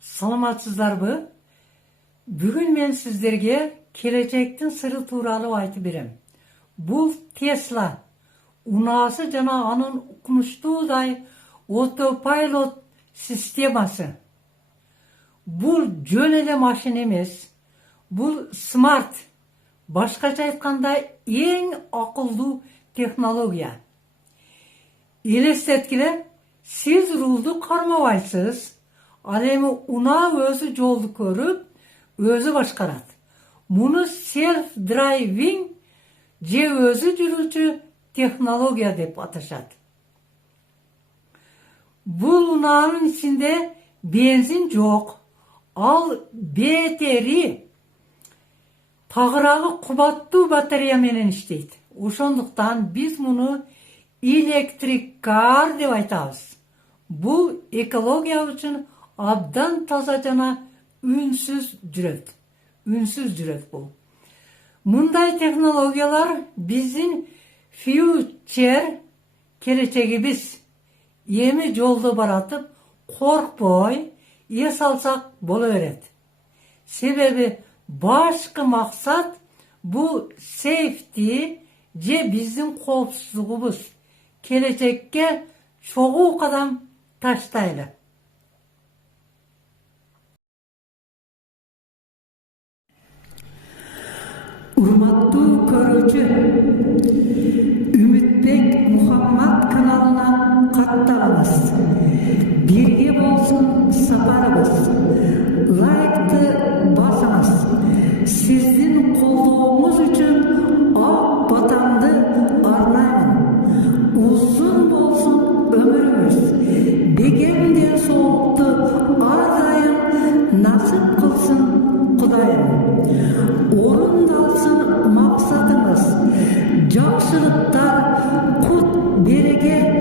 Саламатсыздарбы? Бүгін мен сіздерге келечектің сыры туралы айтып берем. Бұл Tesla. Унасы жана анын укмуштуудай автопайлот системасы. Бұл жөн эле машина эмес. Бұл смарт. Башкача айтканда эң акылдуу технология. Элестеткиле, сиз рулду кармабайсыз. Ал эми унаа өзү жолду көрүп, өзү башкарат. Муну self-driving же өзү жүрүүчү технология деп аташат. Бул унаанын ичинде бензин жок. Ал бетери тагыраагы кубаттуу батарея менен иштейт. Ошондуктан биз муну электрик кар деп айтабыз. Бул экология үчүн абдан таза жана үнсүз жүрөт бул. Мындай технологиялар биздин future келечегибиз. Эми жолдо баратып, коркпой, эс алсак боло берет. Себеби башкы максат бул safety же биздин коопсуздугубуз. Келечекке чогуу кадам таштайлы. Урматтуу көрүүчү, Үмүтбек Мухаммад каналына катталыңыз. Бирге болсун сапарыбыз. Лайкты басыңыз. Сиздин колдооңуз үчүн ак батамды арнаймын. Узун болсун өмүрүңүз. Бекемден соолукту ар дайым насып кылсын Кудайым. Орундалсын максатыңыз. Жакшылыктар, кут береке